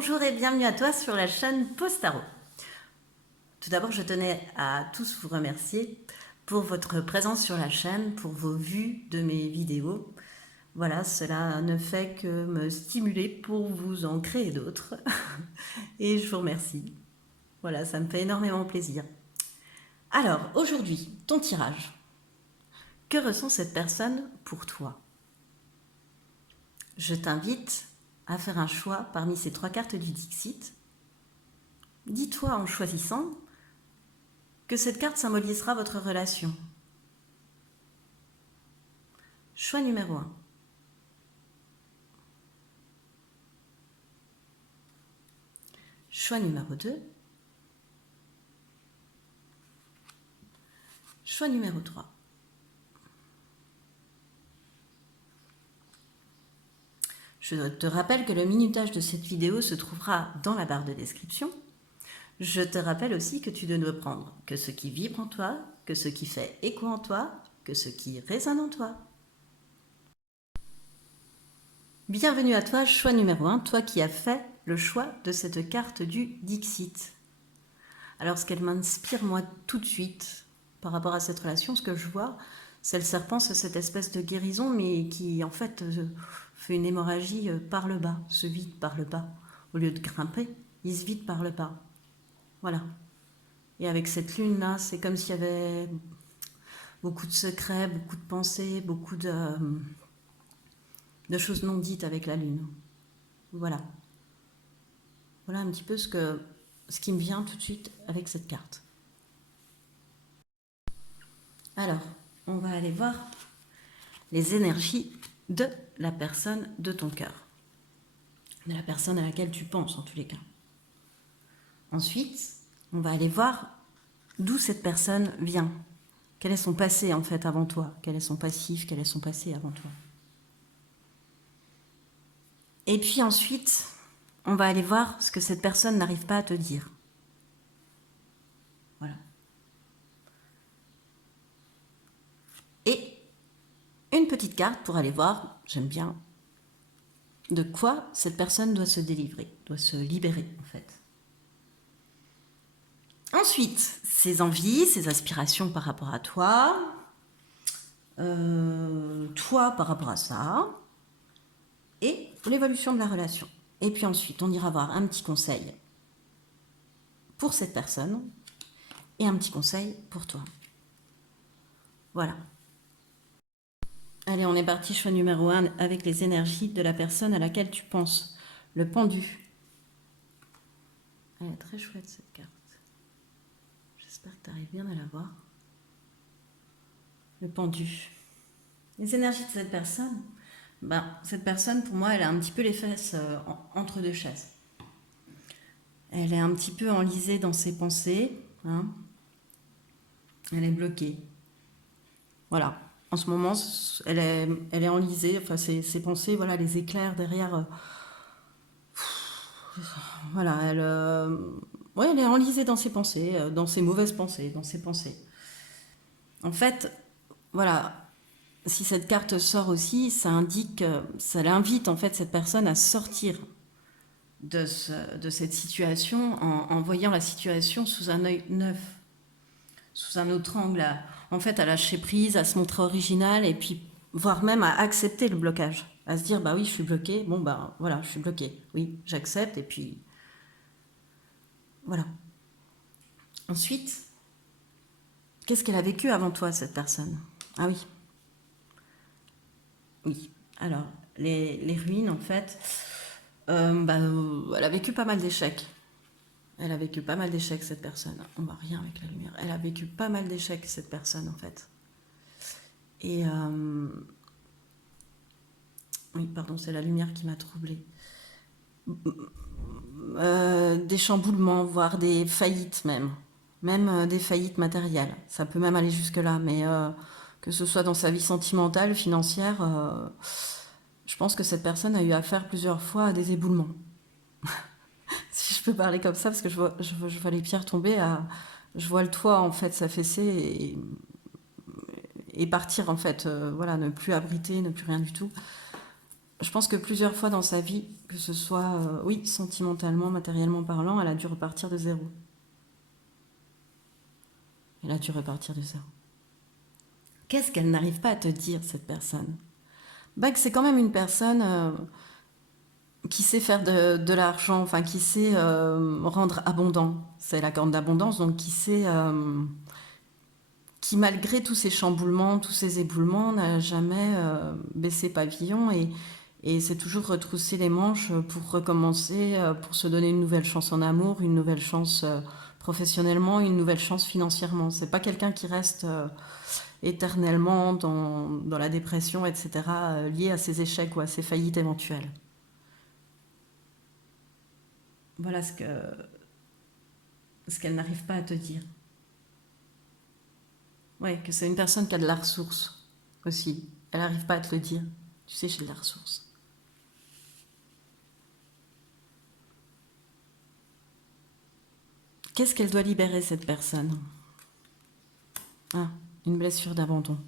Bonjour et bienvenue à toi sur la chaîne Pause Tarot. Tout d'abord, je tenais à tous vous remercier pour votre présence sur la chaîne, pour vos vues de mes vidéos. Voilà, cela ne fait que me stimuler pour vous en créer d'autres. Et je vous remercie. Voilà, ça me fait énormément plaisir. Alors, aujourd'hui, ton tirage. Que ressent cette personne pour toi? Je t'invite à faire un choix parmi ces 3 cartes du Dixit. Dis-toi en choisissant que cette carte symbolisera votre relation. Choix numéro 1. Choix numéro 2. Choix numéro 3. Je te rappelle que le minutage de cette vidéo se trouvera dans la barre de description. Je te rappelle aussi que tu ne dois prendre que ce qui vibre en toi, que ce qui fait écho en toi, que ce qui résonne en toi. Bienvenue à toi, choix numéro 1, toi qui as fait le choix de cette carte du Dixit. Alors ce qu'elle m'inspire moi tout de suite par rapport à cette relation, ce que je vois, c'est le serpent, c'est cette espèce de guérison, mais qui en fait fait une hémorragie par le bas, se vide par le bas. Au lieu de grimper, il se vide par le bas. Voilà. Et avec cette lune-là, c'est comme s'il y avait beaucoup de secrets, beaucoup de pensées, beaucoup de choses non dites avec la lune. Voilà. Voilà un petit peu ce qui me vient tout de suite avec cette carte. Alors, on va aller voir les énergies de la personne de ton cœur. De la personne à laquelle tu penses en tous les cas. Ensuite, on va aller voir d'où cette personne vient. Quel est son passé en fait avant toi? Quel est son passif? Quel est son passé avant toi? Et puis ensuite, on va aller voir ce que cette personne n'arrive pas à te dire. Voilà. Et une petite carte pour aller voir, j'aime bien, de quoi cette personne doit se délivrer, doit se libérer en fait. Ensuite, ses envies, ses aspirations par rapport à toi, toi par rapport à ça, et l'évolution de la relation. Et puis ensuite, on ira voir un petit conseil pour cette personne et un petit conseil pour toi. Voilà. Allez, on est parti, choix numéro 1 avec les énergies de la personne à laquelle tu penses. Le pendu. Elle est très chouette cette carte. J'espère que tu arrives bien à la voir. Le pendu. Les énergies de cette personne, cette personne, pour moi, elle a un petit peu les fesses entre deux chaises. Elle est un petit peu enlisée dans ses pensées. Hein. Elle est bloquée. Voilà. En ce moment, elle est enlisée. Enfin, ses pensées, voilà, les éclairs derrière. Voilà, elle est enlisée dans ses pensées, dans ses mauvaises pensées, dans ses pensées. En fait, voilà, si cette carte sort aussi, ça indique, ça l'invite en fait cette personne à sortir de cette situation en voyant la situation sous un œil neuf, sous un autre angle, en fait à lâcher prise, à se montrer original et puis voire même à accepter le blocage, à se dire bah oui je suis bloqué, bon bah voilà je suis bloqué, oui j'accepte et puis voilà. Ensuite, qu'est-ce qu'elle a vécu avant toi cette personne? Ah oui. Oui. Alors les ruines en fait, elle a vécu pas mal d'échecs. Elle a vécu pas mal d'échecs, cette personne. On voit rien avec la lumière. Elle a vécu pas mal d'échecs, cette personne, en fait. Et... oui, pardon, c'est la lumière qui m'a troublée. Des chamboulements, voire des faillites même. Même des faillites matérielles. Ça peut même aller jusque-là, mais que ce soit dans sa vie sentimentale, financière, je pense que cette personne a eu affaire plusieurs fois à des éboulements. Si je peux parler comme ça, parce que je vois les pierres tomber, je vois le toit en fait s'affaisser et partir en fait, voilà, ne plus abriter, ne plus rien du tout. je pense que plusieurs fois dans sa vie, que ce soit, oui, sentimentalement, matériellement parlant, elle a dû repartir de zéro. Elle a dû repartir de zéro. Qu'est-ce qu'elle n'arrive pas à te dire, cette personne? Bah, que c'est quand même une personne qui sait faire de l'argent, enfin qui sait rendre abondant. C'est la corne d'abondance, donc qui sait, qui malgré tous ces chamboulements, tous ces éboulements, n'a jamais baissé pavillon et s'est toujours retroussé les manches pour recommencer, pour se donner une nouvelle chance en amour, une nouvelle chance professionnellement, une nouvelle chance financièrement. C'est pas quelqu'un qui reste éternellement dans la dépression, etc., lié à ses échecs ou à ses faillites éventuelles. Voilà ce qu'elle n'arrive pas à te dire. Ouais, que c'est une personne qui a de la ressource aussi. Elle n'arrive pas à te le dire. Tu sais, j'ai de la ressource. Qu'est-ce qu'elle doit libérer, cette personne? Ah, une blessure d'abandon.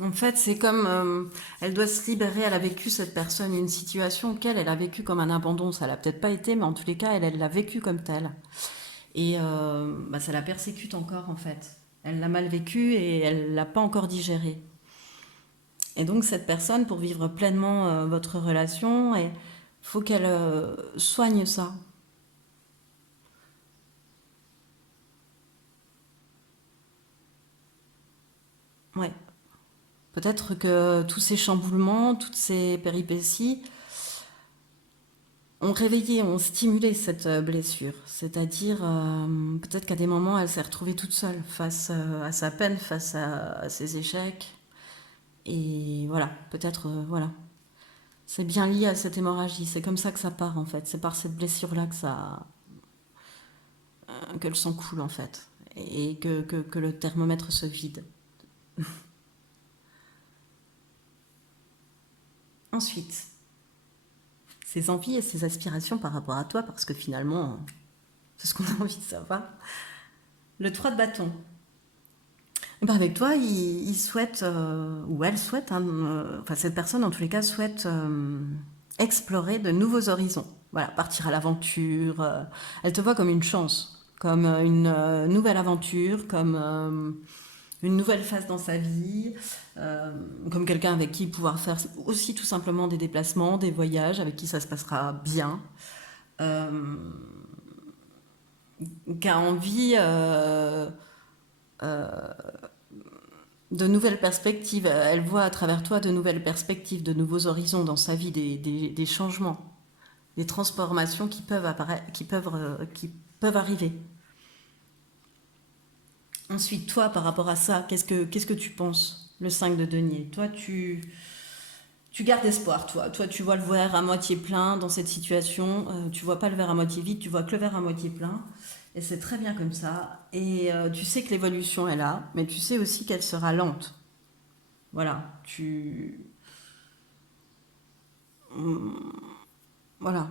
En fait, c'est comme elle doit se libérer. Elle a vécu, cette personne, une situation auquel elle a vécu comme un abandon. Ça l'a peut-être pas été, mais en tous les cas, elle l'a vécu comme tel. Et bah, ça la persécute encore, en fait. Elle l'a mal vécu et elle l'a pas encore digéré. Et donc, cette personne, pour vivre pleinement votre relation, il faut qu'elle soigne ça. Ouais. Peut-être que tous ces chamboulements, toutes ces péripéties ont réveillé, ont stimulé cette blessure. C'est-à-dire, peut-être qu'à des moments, elle s'est retrouvée toute seule face à sa peine, face à ses échecs. Et voilà, peut-être, voilà. C'est bien lié à cette hémorragie. C'est comme ça que ça part, en fait. C'est par cette blessure-là que le sang coule, en fait. Et que le thermomètre se vide. Ensuite, ses envies et ses aspirations par rapport à toi, parce que finalement, c'est ce qu'on a envie de savoir. Le 3 de bâton. Eh ben avec toi, il souhaite, ou elle souhaite, hein, enfin cette personne en tous les cas souhaite explorer de nouveaux horizons. Voilà, partir à l'aventure. Elle te voit comme une chance, comme une nouvelle aventure, comme une nouvelle phase dans sa vie, comme quelqu'un avec qui pouvoir faire aussi tout simplement des déplacements, des voyages, avec qui ça se passera bien. Euh, qui a envie de nouvelles perspectives. Elle voit à travers toi de nouvelles perspectives, de nouveaux horizons dans sa vie, des changements, des transformations qui peuvent apparaître, qui peuvent arriver. Ensuite, toi, par rapport à ça, qu'est-ce que tu penses, le 5 de denier? Toi, tu gardes espoir, toi. Toi, tu vois le verre à moitié plein dans cette situation. Tu vois pas le verre à moitié vide, tu vois que le verre à moitié plein. Et c'est très bien comme ça. Et tu sais que l'évolution est là, mais tu sais aussi qu'elle sera lente. Voilà, voilà.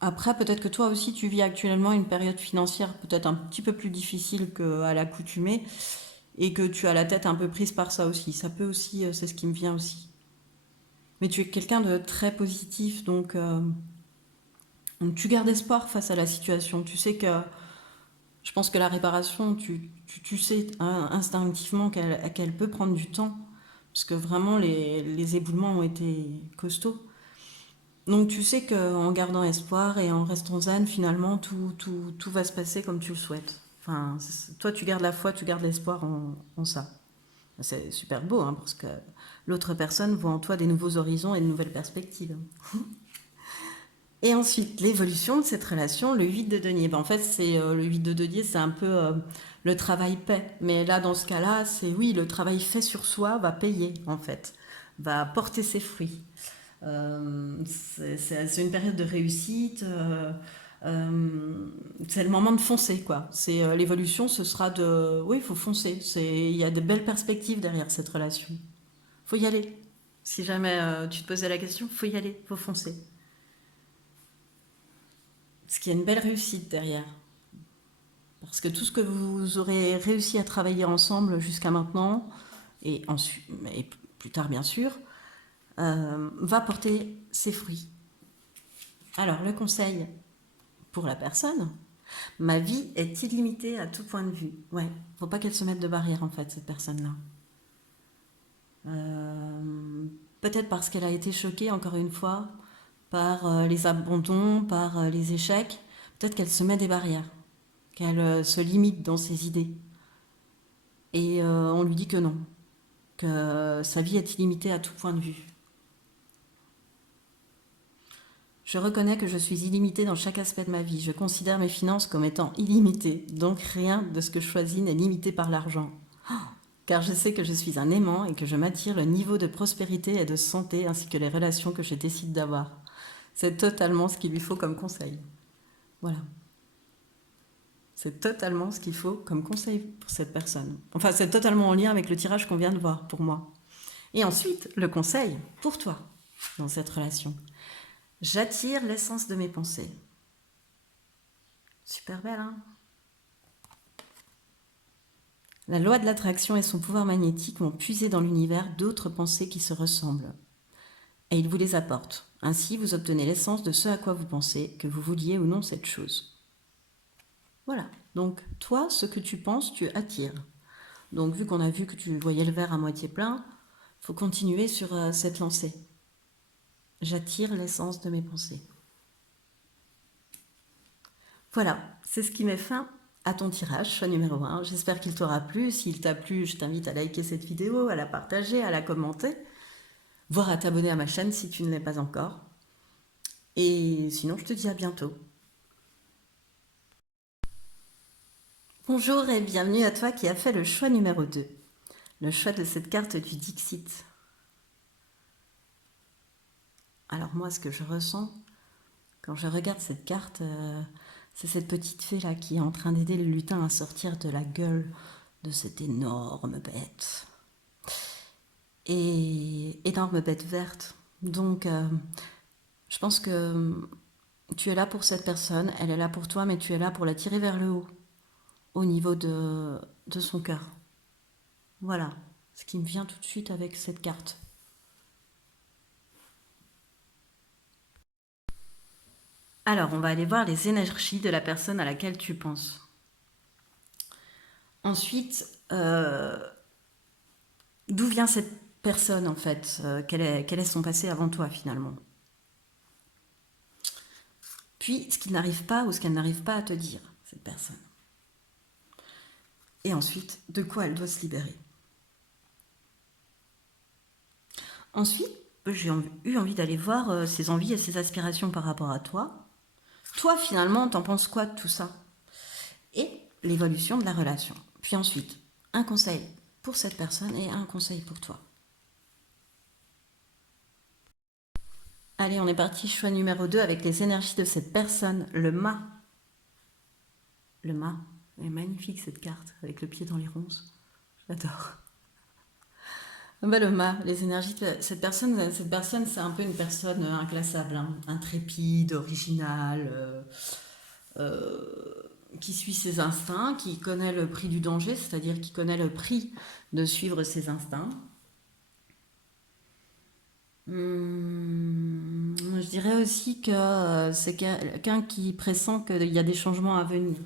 Après, peut-être que toi aussi, tu vis actuellement une période financière peut-être un petit peu plus difficile qu'à l'accoutumée et que tu as la tête un peu prise par ça aussi. Ça peut aussi, c'est ce qui me vient aussi. Mais tu es quelqu'un de très positif, donc tu gardes espoir face à la situation. Tu sais que, je pense que la réparation, tu sais hein, instinctivement qu'elle peut prendre du temps, parce que vraiment les éboulements ont été costauds. Donc tu sais qu'en gardant espoir et en restant zen, finalement, tout va se passer comme tu le souhaites. Enfin, toi, tu gardes la foi, tu gardes l'espoir en ça. C'est super beau, hein, parce que l'autre personne voit en toi des nouveaux horizons et de nouvelles perspectives. Et ensuite, l'évolution de cette relation, le 8 de denier. Ben, en fait, c'est le 8 de denier, c'est un peu le travail paie. Mais là, dans ce cas-là, c'est oui, le travail fait sur soi va payer, en fait, va porter ses fruits. C'est une période de réussite. C'est le moment de foncer, quoi. C'est l'évolution, ce sera de, oui, il faut foncer. Il y a de belles perspectives derrière cette relation. Faut y aller. Si jamais tu te posais la question, faut y aller, faut foncer. Parce qu'il y a une belle réussite derrière. Parce que tout ce que vous aurez réussi à travailler ensemble jusqu'à maintenant, et, ensuite, et plus tard bien sûr, va porter ses fruits. Alors, le conseil pour la personne, ma vie est illimitée à tout point de vue. Ouais, faut pas qu'elle se mette de barrière en fait, cette personne-là. Peut-être parce qu'elle a été choquée, encore une fois, par les abandons, par les échecs. Peut-être qu'elle se met des barrières, qu'elle se limite dans ses idées. Et on lui dit que non, que sa vie est illimitée à tout point de vue. Je reconnais que je suis illimitée dans chaque aspect de ma vie. Je considère mes finances comme étant illimitées. Donc rien de ce que je choisis n'est limité par l'argent. Car je sais que je suis un aimant et que je m'attire le niveau de prospérité et de santé ainsi que les relations que je décide d'avoir. C'est totalement ce qu'il lui faut comme conseil. Voilà. C'est totalement ce qu'il faut comme conseil pour cette personne. Enfin, c'est totalement en lien avec le tirage qu'on vient de voir pour moi. Et ensuite, le conseil pour toi dans cette relation. J'attire l'essence de mes pensées. Super belle, hein? La loi de l'attraction et son pouvoir magnétique vont puiser dans l'univers d'autres pensées qui se ressemblent. Et ils vous les apportent. Ainsi, vous obtenez l'essence de ce à quoi vous pensez, que vous vouliez ou non cette chose. Voilà. Donc, toi, ce que tu penses, tu attires. Donc, vu qu'on a vu que tu voyais le verre à moitié plein, il faut continuer sur cette lancée. J'attire l'essence de mes pensées. Voilà, c'est ce qui met fin à ton tirage, choix numéro 1. J'espère qu'il t'aura plu. S'il t'a plu, je t'invite à liker cette vidéo, à la partager, à la commenter, voire à t'abonner à ma chaîne si tu ne l'es pas encore. Et sinon, je te dis à bientôt. Bonjour et bienvenue à toi qui as fait le choix numéro 2. Le choix de cette carte du Dixit. Alors moi, ce que je ressens quand je regarde cette carte, c'est cette petite fée là qui est en train d'aider le lutin à sortir de la gueule de cette énorme bête. Et énorme bête verte. Donc, je pense que tu es là pour cette personne, elle est là pour toi, mais tu es là pour la tirer vers le haut, au niveau de son cœur. Voilà, ce qui me vient tout de suite avec cette carte. Alors, on va aller voir les énergies de la personne à laquelle tu penses. Ensuite, d'où vient cette personne en fait? Quel est son passé avant toi finalement? Puis, ce qu'il n'arrive pas ou ce qu'elle n'arrive pas à te dire, cette personne. Et ensuite, de quoi elle doit se libérer. Ensuite, j'ai eu envie d'aller voir ses envies et ses aspirations par rapport à toi. Toi, finalement, t'en penses quoi de tout ça? Et l'évolution de la relation. Puis ensuite, un conseil pour cette personne et un conseil pour toi. Allez, on est parti, choix numéro 2 avec les énergies de cette personne, le mât. Le mât, elle est magnifique cette carte, avec le pied dans les ronces. J'adore. Bah, le mât, les énergies de cette personne, c'est un peu une personne inclassable, hein, intrépide, originale, qui suit ses instincts, qui connaît le prix du danger, c'est-à-dire qui connaît le prix de suivre ses instincts. Je dirais aussi que c'est quelqu'un qui pressent qu'il y a des changements à venir,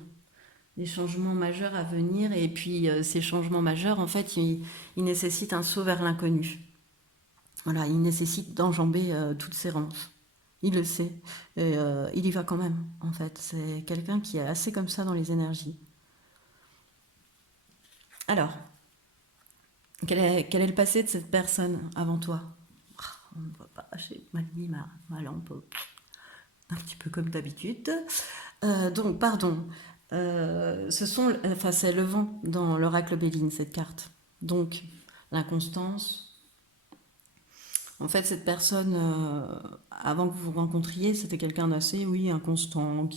des changements majeurs à venir, et puis ces changements majeurs, en fait, ils nécessitent un saut vers l'inconnu. Voilà, ils nécessitent d'enjamber toutes ces ronces. Il le sait, et il y va quand même, en fait. C'est quelqu'un qui est assez comme ça dans les énergies. Alors, quel est le passé de cette personne avant toi? On ne voit pas, j'ai mal mis ma lampe, un petit peu comme d'habitude. Donc, pardon, c'est le vent dans l'oracle Béline, cette carte. Donc, l'inconstance. En fait, cette personne, avant que vous vous rencontriez, c'était quelqu'un d'assez, oui, inconstant,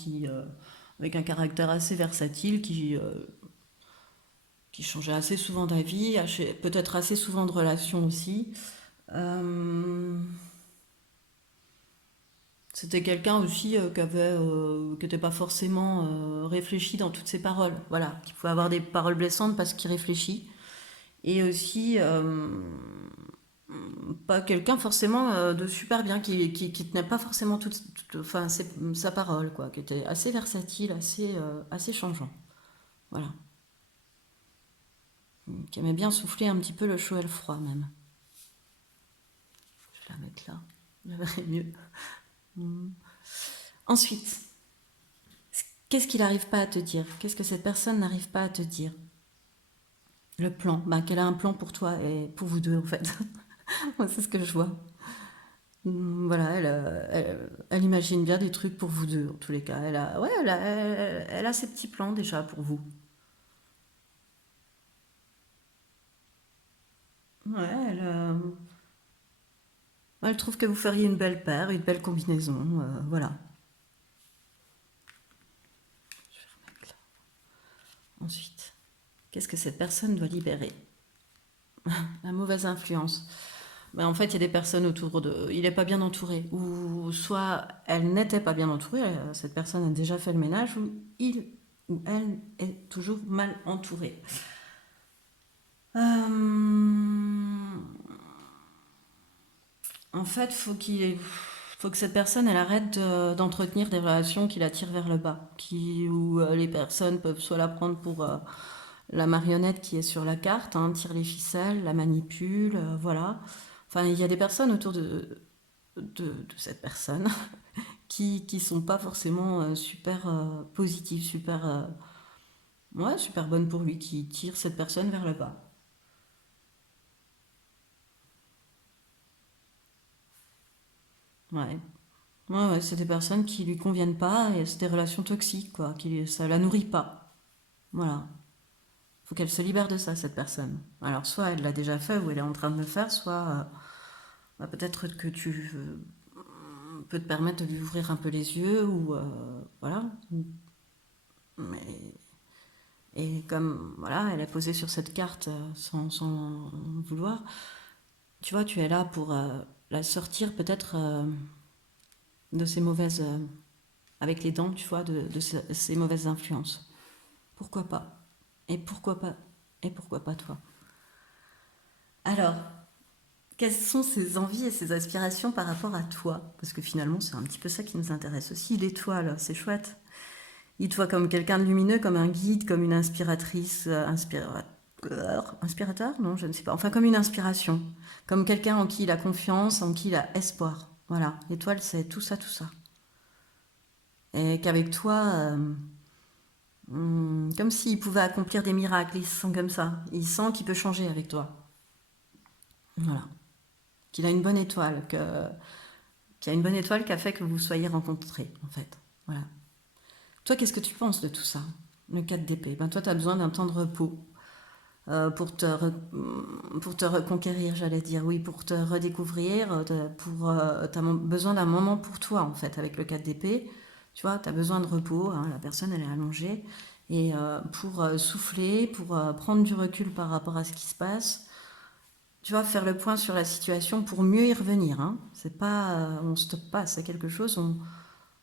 avec un caractère assez versatile, qui changeait assez souvent d'avis, peut-être assez souvent de relations aussi. Euh, C'était quelqu'un aussi qui n'était pas forcément réfléchi dans toutes ses paroles. Voilà, qui pouvait avoir des paroles blessantes parce qu'il réfléchit. Et aussi, pas quelqu'un forcément de super bien, qui tenait pas forcément enfin, sa parole, quoi, qui était assez versatile, assez changeant. Voilà. Qui aimait bien souffler un petit peu le chaud et le froid, même. Je vais la mettre là. Je verrai mieux. Ensuite, qu'est-ce qu'il n'arrive pas à te dire? Qu'est-ce que cette personne n'arrive pas à te dire? Le plan. Bah, qu'elle a un plan pour toi et pour vous deux, en fait. Moi, c'est ce que je vois. Voilà, elle imagine bien des trucs pour vous deux, en tous les cas. Ouais, elle a ses petits plans déjà pour vous. Ouais, elle trouve que vous feriez une belle paire, une belle combinaison. Voilà. Ensuite, qu'est-ce que cette personne doit libérer? La mauvaise influence. Ben, en fait, il y a des personnes autour de. Il n'est pas bien entouré. Ou soit elle n'était pas bien entourée, cette personne a déjà fait le ménage, ou il ou elle est toujours mal entourée. En fait, faut que cette personne elle arrête d'entretenir des relations qui la tirent vers le bas, où les personnes peuvent soit la prendre pour la marionnette qui est sur la carte, hein, tire les ficelles, la manipule, voilà. Enfin, il y a des personnes autour de cette personne qui sont pas forcément super positives, ouais, super bonnes pour lui, qui tirent cette personne vers le bas. Ouais. Ouais, ouais, c'est des personnes qui lui conviennent pas et c'est des relations toxiques, quoi, ça la nourrit pas. Voilà. Faut qu'elle se libère de ça, cette personne. Alors, soit elle l'a déjà fait ou elle est en train de le faire, soit bah, peut-être que tu peux te permettre de lui ouvrir un peu les yeux ou voilà. Mais, et comme voilà, elle est posée sur cette carte sans vouloir, tu vois, tu es là pour la sortir peut-être de ces mauvaises, avec les dents, tu vois, de ces mauvaises influences. Pourquoi pas? Et pourquoi pas? Et pourquoi pas toi? Alors, quelles sont ses envies et ses aspirations par rapport à toi? Parce que finalement, c'est un petit peu ça qui nous intéresse aussi. L'étoile, c'est chouette. Il te voit comme quelqu'un de lumineux, comme un guide, comme une inspiratrice, inspirateur? Non, je ne sais pas. Enfin, comme une inspiration. Comme quelqu'un en qui il a confiance, en qui il a espoir. Voilà, l'étoile, c'est tout ça, tout ça. Et qu'avec toi, comme s'il pouvait accomplir des miracles, il se sent comme ça. Il sent qu'il peut changer avec toi. Voilà. Qu'il a une bonne étoile, qu'il y a une bonne étoile qui a fait que vous soyez rencontrés, en fait. Voilà. Toi, qu'est-ce que tu penses de tout ça? Le 4 d'épée. Ben, toi, tu as besoin d'un temps de repos pour te reconquérir, j'allais dire. Oui, pour te redécouvrir. Tu as besoin d'un moment pour toi, en fait, avec le 4 d'épée. Tu vois, tu as besoin de repos. Hein, la personne, elle est allongée. Et pour souffler, pour prendre du recul par rapport à ce qui se passe, tu vas faire le point sur la situation pour mieux y revenir. Hein. C'est pas, on stoppe pas, c'est quelque chose,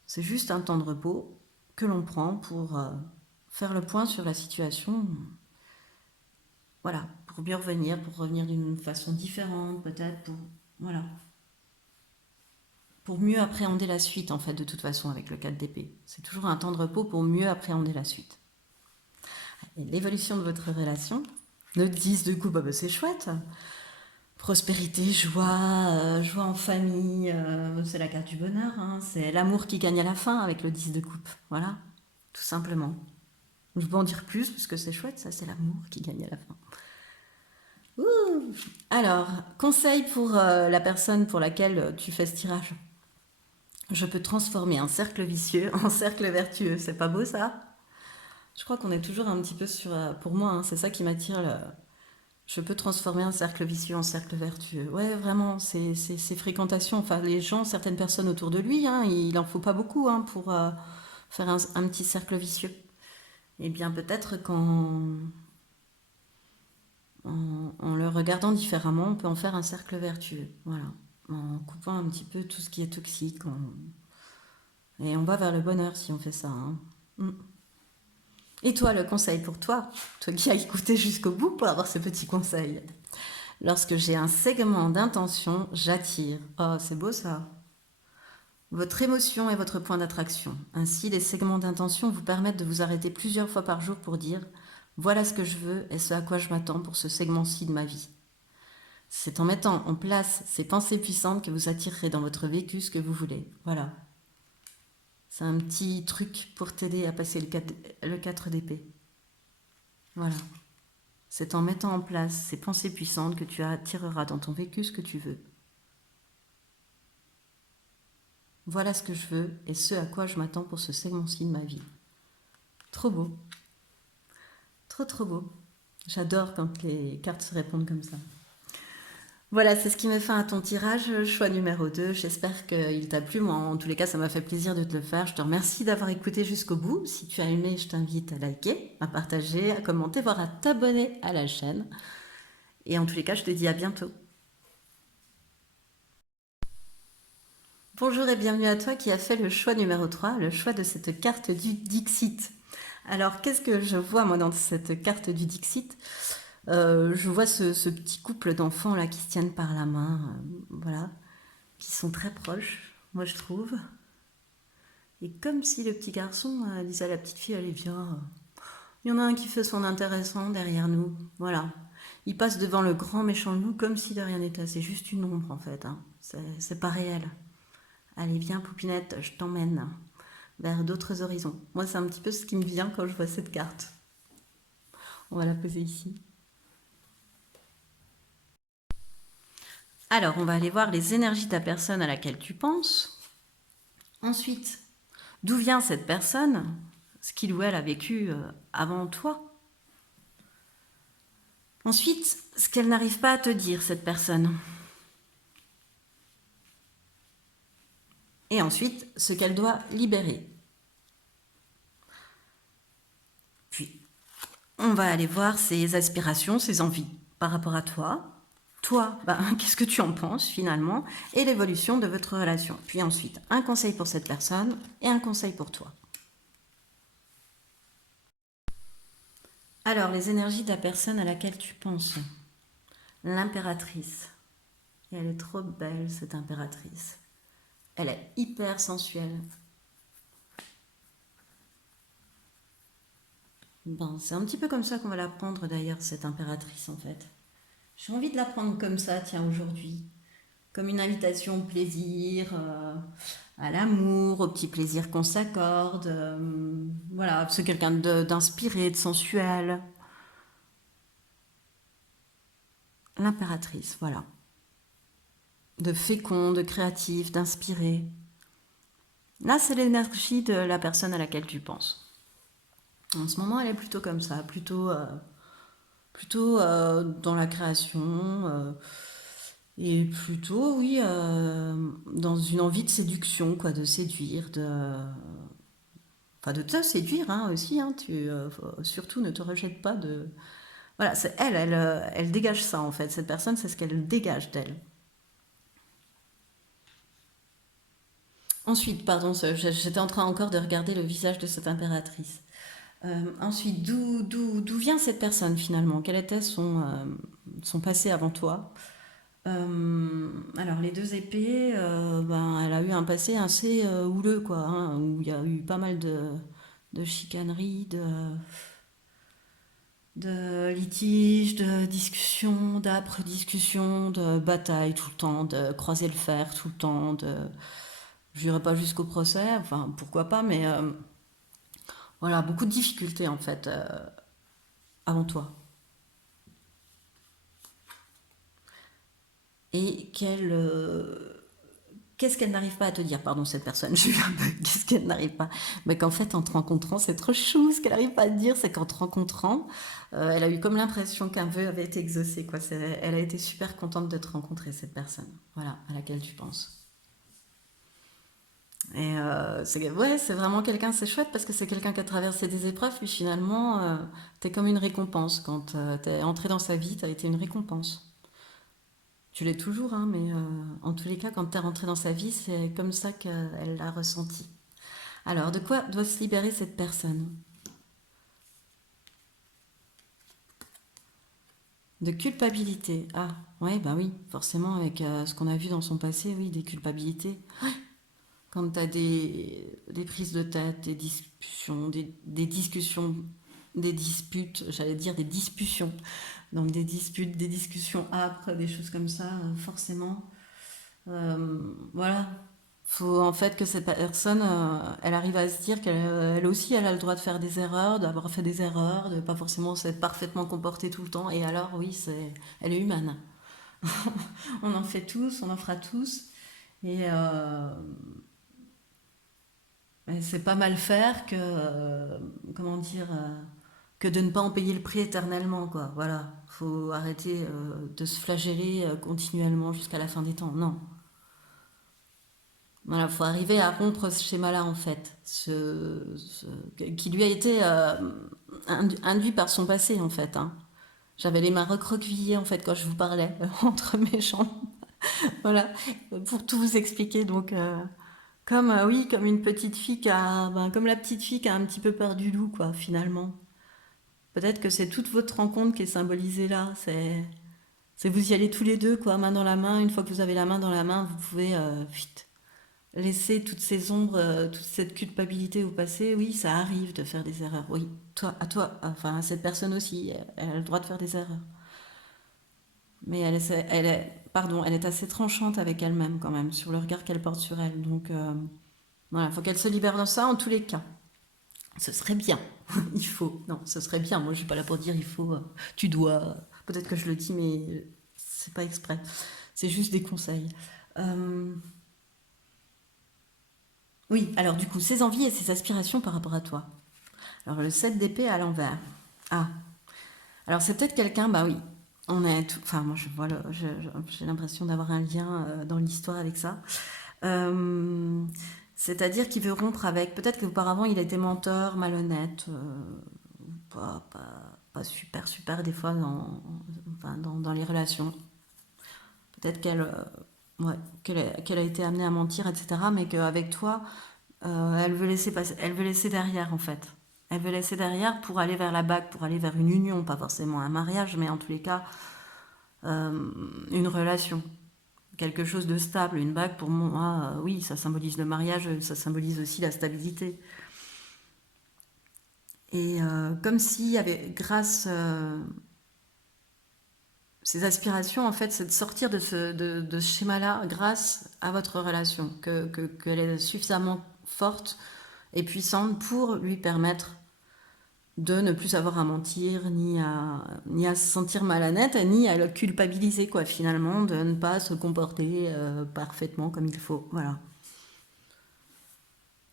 c'est juste un temps de repos que l'on prend pour faire le point sur la situation. Voilà, pour mieux revenir, pour revenir d'une façon différente, peut-être, voilà, pour mieux appréhender la suite, en fait, de toute façon, avec le 4 d'épée. C'est toujours un temps de repos pour mieux appréhender la suite. Et l'évolution de votre relation, le 10 de coupe, bah, c'est chouette. Prospérité, joie, joie en famille, c'est la carte du bonheur, hein. C'est l'amour qui gagne à la fin avec le 10 de coupe. Voilà, tout simplement. Je peux en dire plus parce que c'est chouette, ça, c'est l'amour qui gagne à la fin. Ouh. Alors, conseil pour la personne pour laquelle tu fais ce tirage. Je peux transformer un cercle vicieux en cercle vertueux. C'est pas beau ça? Je crois qu'on est toujours un petit peu sur. Pour moi, hein, c'est ça qui m'attire. Je peux transformer un cercle vicieux en cercle vertueux. Ouais, vraiment, ces fréquentations, enfin les gens, certaines personnes autour de lui, hein, il en faut pas beaucoup hein, pour faire un petit cercle vicieux. Eh bien, peut-être en le regardant différemment, on peut en faire un cercle vertueux. Voilà. En coupant un petit peu tout ce qui est toxique, Et on va vers le bonheur si on fait ça, hein. Mm. Et toi, le conseil pour toi, toi qui as écouté jusqu'au bout pour avoir ce petit conseil. Lorsque j'ai un segment d'intention, j'attire. Oh, c'est beau ça. Votre émotion est votre point d'attraction. Ainsi, les segments d'intention vous permettent de vous arrêter plusieurs fois par jour pour dire voilà ce que je veux et ce à quoi je m'attends pour ce segment-ci de ma vie. C'est en mettant en place ces pensées puissantes que vous attirerez dans votre vécu ce que vous voulez. Voilà. C'est un petit truc pour t'aider à passer le 4 d'épée. Voilà. C'est en mettant en place ces pensées puissantes que tu attireras dans ton vécu ce que tu veux. Voilà ce que je veux et ce à quoi je m'attends pour ce segment-ci de ma vie. Trop beau. Trop trop beau. J'adore quand les cartes se répondent comme ça. Voilà, c'est ce qui me fait à ton tirage, choix numéro 2. J'espère qu'il t'a plu. Moi, en tous les cas, ça m'a fait plaisir de te le faire. Je te remercie d'avoir écouté jusqu'au bout. Si tu as aimé, je t'invite à liker, à partager, à commenter, voire à t'abonner à la chaîne. Et en tous les cas, je te dis à bientôt. Bonjour et bienvenue à toi qui a fait le choix numéro 3, le choix de cette carte du Dixit. Alors, qu'est-ce que je vois moi dans cette carte du Dixit? Je vois ce petit couple d'enfants là qui se tiennent par la main, voilà, qui sont très proches, moi je trouve. Et comme si le petit garçon disait à la petite fille, allez viens, il y en a un qui fait son intéressant derrière nous, voilà. Il passe devant le grand méchant loup comme si de rien n'était, c'est juste une ombre en fait, hein. C'est pas réel. Allez viens Poupinette, je t'emmène vers d'autres horizons. Moi c'est un petit peu ce qui me vient quand je vois cette carte. On va la poser ici. Alors, on va aller voir les énergies de la personne à laquelle tu penses. Ensuite, d'où vient cette personne? Ce qu'il ou elle a vécu avant toi. Ensuite, ce qu'elle n'arrive pas à te dire, cette personne. Et ensuite, ce qu'elle doit libérer. Puis, on va aller voir ses aspirations, ses envies par rapport à toi. Toi, qu'est-ce que tu en penses finalement? Et l'évolution de votre relation. Puis ensuite, un conseil pour cette personne et un conseil pour toi. Alors, les énergies de la personne à laquelle tu penses. L'impératrice. Et elle est trop belle, cette impératrice. Elle est hyper sensuelle. C'est un petit peu comme ça qu'on va la prendre d'ailleurs, cette impératrice en fait. J'ai envie de la prendre comme ça, tiens, aujourd'hui. Comme une invitation au plaisir, à l'amour, au petit plaisir qu'on s'accorde. Voilà, c'est quelqu'un d'inspiré, de sensuel. L'impératrice, voilà. De fécond, de créatif, d'inspiré. Là, c'est l'énergie de la personne à laquelle tu penses. En ce moment, elle est plutôt comme ça, plutôt dans la création et plutôt, oui, dans une envie de séduction, quoi, de séduire, enfin, de te séduire hein, aussi. Hein, surtout, ne te rejette pas de. Voilà, c'est elle dégage ça en fait. Cette personne, c'est ce qu'elle dégage d'elle. Ensuite, pardon, j'étais en train encore de regarder le visage de cette impératrice. Ensuite, d'où vient cette personne finalement? Quel était son passé avant toi? Alors, les deux épées, elle a eu un passé assez houleux, quoi, hein, où il y a eu pas mal de chicaneries, de litiges, de discussions, d'âpres discussions, de batailles tout le temps, de croiser le fer tout le temps, je dirais pas jusqu'au procès, enfin pourquoi pas, mais voilà, beaucoup de difficultés en fait avant toi. Et qu'est-ce qu'elle n'arrive pas à te dire, pardon, cette personne, j'ai eu un bug, qu'est-ce qu'elle n'arrive pas? Mais qu'en fait, en te rencontrant, c'est trop chou, ce qu'elle n'arrive pas à te dire, c'est qu'en te rencontrant, elle a eu comme l'impression qu'un vœu avait été exaucé, quoi. Elle a été super contente de te rencontrer, cette personne, voilà, à laquelle tu penses. Et ouais, c'est vraiment quelqu'un, c'est chouette parce que c'est quelqu'un qui a traversé des épreuves, puis finalement, t'es comme une récompense. Quand t'es entré dans sa vie, t'as été une récompense. Tu l'es toujours, hein, mais en tous les cas, quand t'es rentré dans sa vie, c'est comme ça qu'elle l'a ressenti. Alors, de quoi doit se libérer cette personne? De culpabilité. Ah, ouais, bah oui, forcément, avec ce qu'on a vu dans son passé, oui, des culpabilités. Quand tu as des prises de tête, des discussions, des discussions, des disputes, j'allais dire des discussions, donc des disputes, des discussions âpres, des choses comme ça, forcément. Voilà. Faut en fait que cette personne, elle arrive à se dire qu'elle elle aussi, elle a le droit de faire des erreurs, d'avoir fait des erreurs, de pas forcément s'être parfaitement comportée tout le temps. Et alors, oui, elle est humaine. On en fait tous, on en fera tous. Et, et c'est pas mal faire que, comment dire, que de ne pas en payer le prix éternellement, quoi. Voilà. Faut arrêter de se flageller continuellement jusqu'à la fin des temps. Non. Voilà, faut arriver à rompre ce schéma-là, en fait, qui lui a été induit par son passé, en fait, hein. J'avais les mains recroquevillées, en fait, quand je vous parlais, entre mes jambes. Voilà, pour tout vous expliquer. Donc, comme, oui, comme une petite fille comme la petite fille qui a un petit peu peur du loup, quoi, finalement. Peut-être que c'est toute votre rencontre qui est symbolisée là. C'est vous y allez tous les deux, quoi, main dans la main. Une fois que vous avez la main dans la main, vous pouvez vite laisser toutes ces ombres, toute cette culpabilité au passé. Oui, ça arrive de faire des erreurs. Oui, toi, enfin, à cette personne aussi, elle a le droit de faire des erreurs. Mais pardon, elle est assez tranchante avec elle-même quand même, sur le regard qu'elle porte sur elle. Donc, voilà, il faut qu'elle se libère de ça en tous les cas. Ce serait bien. Il faut. Non, ce serait bien. Moi, je suis pas là pour dire il faut, tu dois. Peut-être que je le dis, mais c'est pas exprès. C'est juste des conseils. Euh, oui, alors du coup, ses envies et ses aspirations par rapport à toi. Alors, le 7 d'épée à l'envers. Ah, alors c'est peut-être quelqu'un, bah oui. Enfin, moi, je vois j'ai l'impression d'avoir un lien dans l'histoire avec ça. Euh, C'est-à-dire qu'il veut rompre avec. Peut-être qu'auparavant, il était menteur, malhonnête, pas super, super des fois enfin, dans les relations. Peut-être ouais, qu'elle a été amenée à mentir, etc. Mais qu'avec toi, elle veut laisser derrière en fait. Elle veut laisser derrière pour aller vers la bague, pour aller vers une union, pas forcément un mariage, mais en tous les cas, une relation. Quelque chose de stable. Une bague, pour moi, oui, ça symbolise le mariage, ça symbolise aussi la stabilité. Et comme s'il y avait, grâce, ses aspirations, en fait, c'est de sortir de ce schéma-là grâce à votre relation, qu'elle est suffisamment forte et puissante pour lui permettre de ne plus avoir à mentir, ni à se sentir mal à net, ni à le culpabiliser, quoi, finalement, de ne pas se comporter parfaitement comme il faut. Voilà.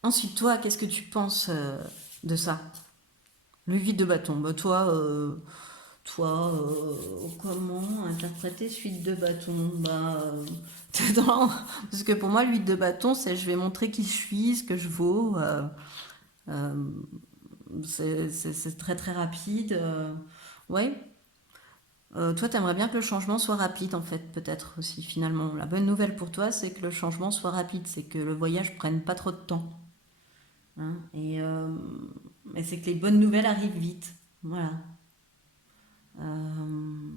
Ensuite, toi, qu'est-ce que tu penses de ça? Le vide de bâton. Bah, toi, comment interpréter suite de bâton? Bah, parce que pour moi, l'huile de bâton, c'est je vais montrer qui je suis, ce que je vaux. Euh, c'est très très rapide. Ouais. Toi, t'aimerais bien que le changement soit rapide, en fait, peut-être aussi, finalement. La bonne nouvelle pour toi, c'est que le changement soit rapide, c'est que le voyage prenne pas trop de temps, hein. Et c'est que les bonnes nouvelles arrivent vite. Voilà. Euh,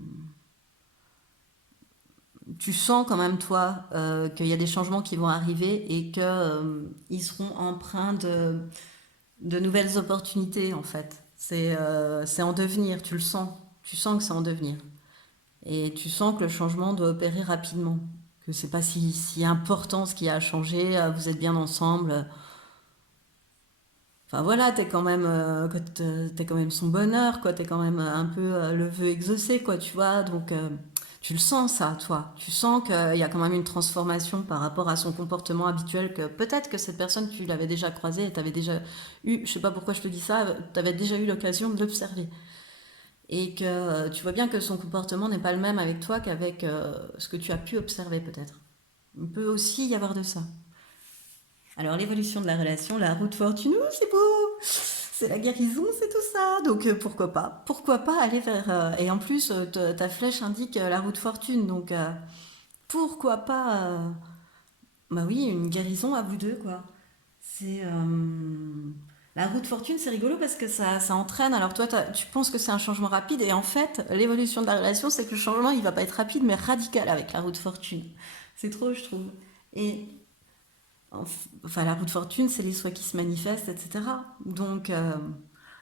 Tu sens quand même, toi, qu'il y a des changements qui vont arriver et que, ils seront empreints de nouvelles opportunités, en fait. C'est en devenir, tu le sens. Tu sens que c'est en devenir. Et tu sens que le changement doit opérer rapidement. Que c'est pas si important ce qui a changé, vous êtes bien ensemble. Enfin voilà, t'es quand même son bonheur, quoi. T'es quand même un peu le vœu exaucé, quoi, tu vois. Donc tu le sens ça, toi. Tu sens qu'il y a quand même une transformation par rapport à son comportement habituel. Que peut-être que cette personne, tu l'avais déjà croisée, et t'avais déjà eu, je sais pas pourquoi je te dis ça, t'avais déjà eu l'occasion de l'observer. Et que tu vois bien que son comportement n'est pas le même avec toi qu'avec ce que tu as pu observer, peut-être. Il peut aussi y avoir de ça. Alors l'évolution de la relation, la route fortune, ouh, c'est beau, c'est la guérison, c'est tout ça. Donc pourquoi pas? Pourquoi pas aller vers... et en plus, ta flèche indique la route fortune, donc pourquoi pas... bah oui, une guérison à vous deux, quoi. C'est la roue de fortune, c'est rigolo parce que ça entraîne. Alors toi, tu penses que c'est un changement rapide et en fait, l'évolution de la relation, c'est que le changement, il va pas être rapide, mais radical avec la roue de fortune. C'est trop, je trouve. Et enfin, la roue de fortune, c'est les souhaits qui se manifestent, etc. Donc,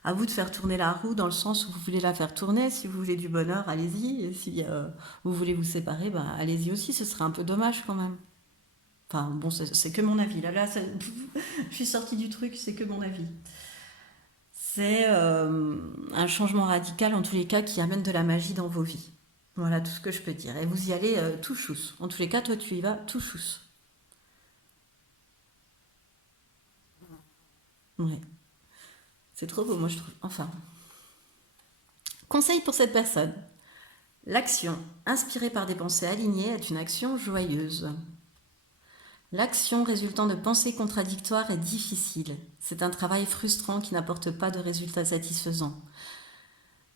à vous de faire tourner la roue dans le sens où vous voulez la faire tourner. Si vous voulez du bonheur, allez-y. Et si vous voulez vous séparer, bah, allez-y aussi. Ce serait un peu dommage quand même. Enfin, bon, c'est que mon avis. Je suis sortie du truc, c'est que mon avis. C'est un changement radical, en tous les cas, qui amène de la magie dans vos vies. Voilà tout ce que je peux dire. Et vous y allez tout chousse. En tous les cas, toi, tu y vas tout chousse. Ouais. C'est trop beau, moi, je trouve. Enfin. Conseil pour cette personne. L'action, inspirée par des pensées alignées, est une action joyeuse. L'action résultant de pensées contradictoires est difficile. C'est un travail frustrant qui n'apporte pas de résultats satisfaisants.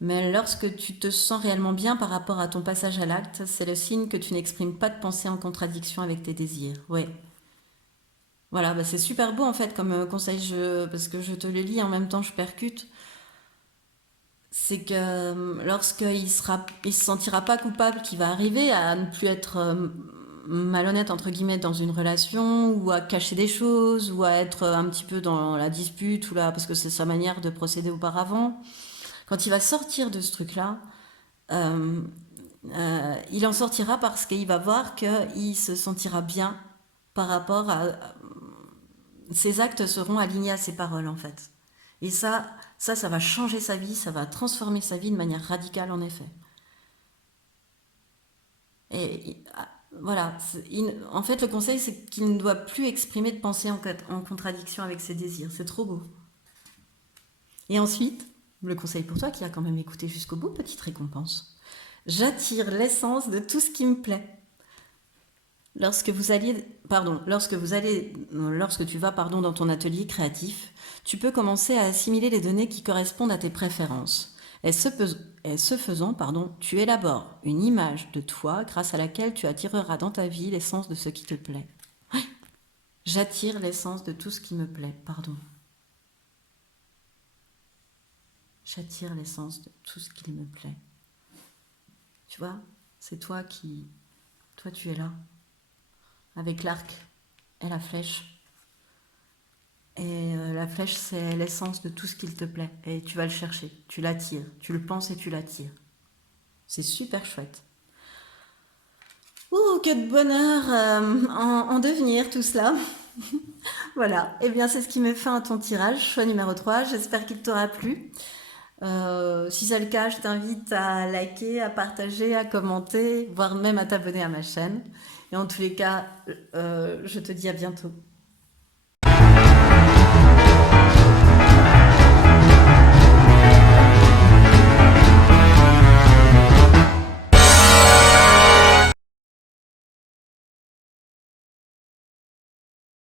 Mais lorsque tu te sens réellement bien par rapport à ton passage à l'acte, c'est le signe que tu n'exprimes pas de pensée en contradiction avec tes désirs. Ouais. Voilà, bah c'est super beau en fait comme conseil, parce que je te le lis en même temps, je percute. C'est que il se sentira pas coupable, qu'il va arriver à ne plus être malhonnête entre guillemets dans une relation ou à cacher des choses ou à être un petit peu dans la dispute ou là parce que c'est sa manière de procéder auparavant. Quand il va sortir de ce truc-là, euh, il en sortira parce qu'il va voir qu'il se sentira bien par rapport à ses actes seront alignés à ses paroles en fait. Et ça va changer sa vie, ça va transformer sa vie de manière radicale en effet. Et voilà, en fait le conseil c'est qu'il ne doit plus exprimer de pensée en contradiction avec ses désirs. C'est trop beau. Et ensuite, le conseil pour toi qui a quand même écouté jusqu'au bout, petite récompense. J'attire l'essence de tout ce qui me plaît. Lorsque tu vas, dans ton atelier créatif, tu peux commencer à assimiler les données qui correspondent à tes préférences. Et ce faisant, tu élabores une image de toi grâce à laquelle tu attireras dans ta vie l'essence de ce qui te plaît. J'attire l'essence de tout ce qui me plaît, J'attire l'essence de tout ce qui me plaît. Tu vois, c'est toi tu es là, avec l'arc et la flèche. Et la flèche, c'est l'essence de tout ce qu'il te plaît. Et tu vas le chercher, tu l'attires, tu le penses et tu l'attires. C'est super chouette. Oh, que de bonheur en devenir tout cela. Voilà, et bien c'est ce qui met fin à ton tirage, choix numéro 3. J'espère qu'il t'aura plu. Si c'est le cas, je t'invite à liker, à partager, à commenter, voire même à t'abonner à ma chaîne. Et en tous les cas, je te dis à bientôt.